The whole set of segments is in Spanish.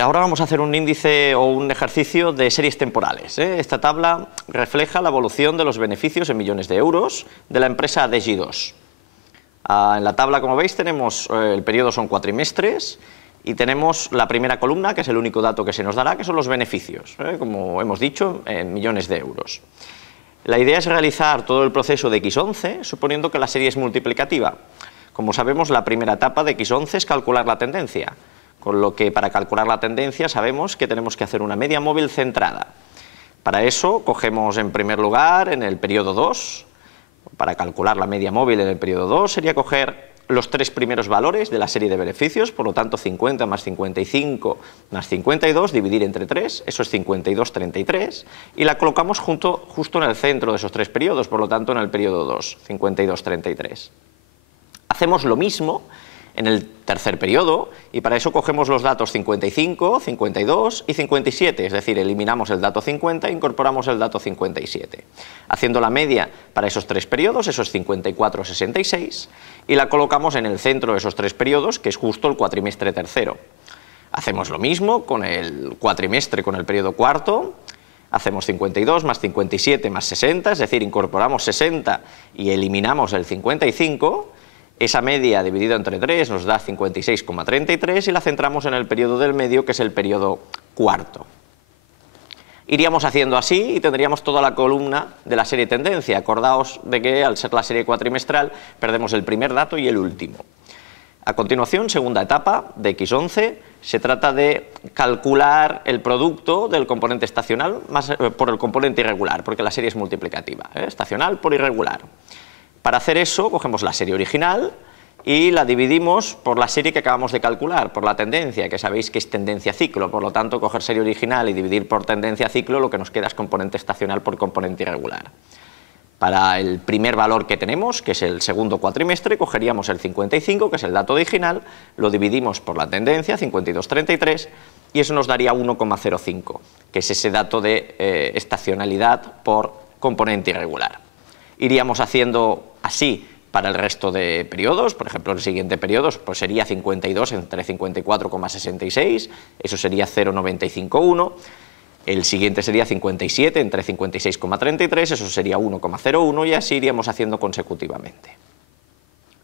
Ahora vamos a hacer un índice o un ejercicio de series temporales. Esta tabla refleja la evolución de los beneficios en millones de euros de la empresa Digi2. En la tabla, como veis, tenemos el periodo son cuatrimestres y tenemos la primera columna, que es el único dato que se nos dará, que son los beneficios, como hemos dicho, en millones de euros. La idea es realizar todo el proceso de X11 suponiendo que la serie es multiplicativa. Como sabemos, la primera etapa de X11 es calcular la tendencia, con lo que para calcular la tendencia sabemos que tenemos que hacer una media móvil centrada. Para eso cogemos en primer lugar en el periodo 2, para calcular la media móvil en el periodo 2 sería coger los tres primeros valores de la serie de beneficios, por lo tanto 50 más 55 más 52, dividir entre 3, eso es 52,33, y la colocamos justo en el centro de esos tres periodos, por lo tanto en el periodo 2, 52,33. Hacemos lo mismo en el tercer periodo y para eso cogemos los datos 55, 52 y 57, es decir, eliminamos el dato 50 e incorporamos el dato 57. Haciendo la media para esos tres periodos, eso es 54,66, y la colocamos en el centro de esos tres periodos, que es justo el cuatrimestre tercero. Hacemos lo mismo con el cuatrimestre, con el periodo cuarto. Hacemos 52 más 57 más 60, es decir, incorporamos 60 y eliminamos el 55. Esa media dividida entre 3 nos da 56,33 y la centramos en el periodo del medio, que es el periodo cuarto. Iríamos haciendo así y tendríamos toda la columna de la serie tendencia. Acordaos de que al ser la serie cuatrimestral perdemos el primer dato y el último. A continuación, segunda etapa de X11, se trata de calcular el producto del componente estacional por el componente irregular, porque la serie es multiplicativa, estacional por irregular. Para hacer eso, cogemos la serie original y la dividimos por la serie que acabamos de calcular, por la tendencia, que sabéis que es tendencia ciclo, por lo tanto, coger serie original y dividir por tendencia ciclo, lo que nos queda es componente estacional por componente irregular. Para el primer valor que tenemos, que es el segundo cuatrimestre, cogeríamos el 55, que es el dato original, lo dividimos por la tendencia, 52,33, y eso nos daría 1,05, que es ese dato de estacionalidad por componente irregular. Iríamos haciendo así para el resto de periodos, por ejemplo, el siguiente periodo pues sería 52 entre 54,66, eso sería 0,951, el siguiente sería 57 entre 56,33, eso sería 1,01 y así iríamos haciendo consecutivamente.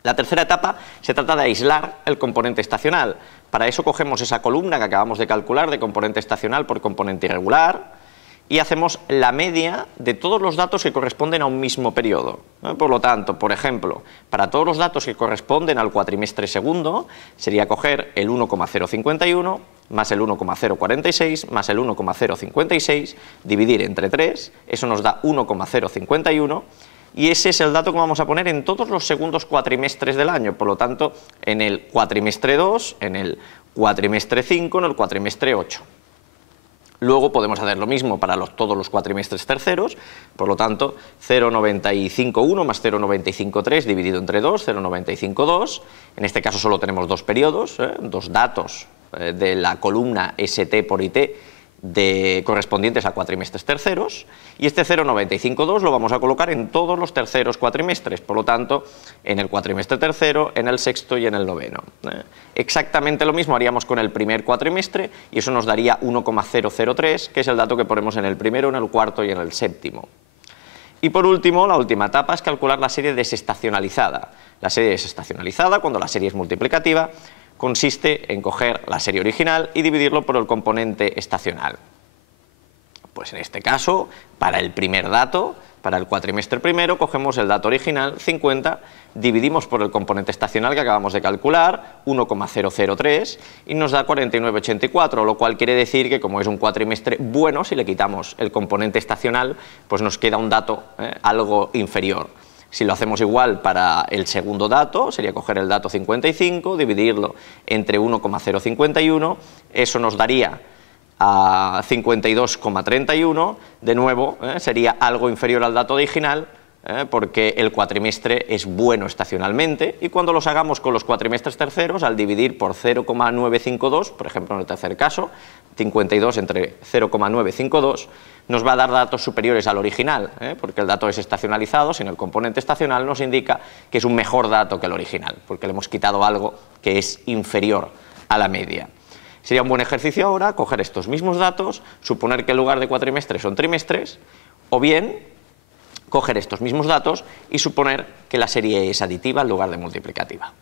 La tercera etapa se trata de aislar el componente estacional. Para eso cogemos esa columna que acabamos de calcular de componente estacional por componente irregular, y hacemos la media de todos los datos que corresponden a un mismo periodo. Por lo tanto, por ejemplo, para todos los datos que corresponden al cuatrimestre segundo, sería coger el 1,051 más el 1,046 más el 1,056, dividir entre 3, eso nos da 1,051, y ese es el dato que vamos a poner en todos los segundos cuatrimestres del año, por lo tanto, en el cuatrimestre 2, en el cuatrimestre 5, en el cuatrimestre 8. Luego podemos hacer lo mismo para todos los cuatrimestres terceros, por lo tanto 0,951 más 0,953 dividido entre 2, 0,952, en este caso solo tenemos dos periodos, dos datos de la columna ST por IT correspondientes a cuatrimestres terceros, y este 0,952 lo vamos a colocar en todos los terceros cuatrimestres, por lo tanto en el cuatrimestre tercero, en el sexto y en el noveno. Exactamente lo mismo haríamos con el primer cuatrimestre y eso nos daría 1,003, que es el dato que ponemos en el primero, en el cuarto y en el séptimo. Y por último, la última etapa es calcular la serie desestacionalizada. La serie desestacionalizada, cuando la serie es multiplicativa, consiste en coger la serie original y dividirlo por el componente estacional. Pues en este caso, para el primer dato, para el cuatrimestre primero, cogemos el dato original, 50, dividimos por el componente estacional que acabamos de calcular, 1,003, y nos da 49,84, lo cual quiere decir que como es un cuatrimestre bueno, si le quitamos el componente estacional, pues nos queda un dato algo inferior. Si lo hacemos igual para el segundo dato, sería coger el dato 55, dividirlo entre 1,051, eso nos daría a 52,31, de nuevo sería algo inferior al dato original, porque el cuatrimestre es bueno estacionalmente, y cuando los hagamos con los cuatrimestres terceros, al dividir por 0,952, por ejemplo en el tercer caso, 52 entre 0,952, nos va a dar datos superiores al original, porque el dato es estacionalizado, sin el componente estacional nos indica que es un mejor dato que el original, porque le hemos quitado algo que es inferior a la media. Sería un buen ejercicio ahora coger estos mismos datos, suponer que en lugar de cuatrimestres son trimestres, o bien coger estos mismos datos y suponer que la serie es aditiva en lugar de multiplicativa.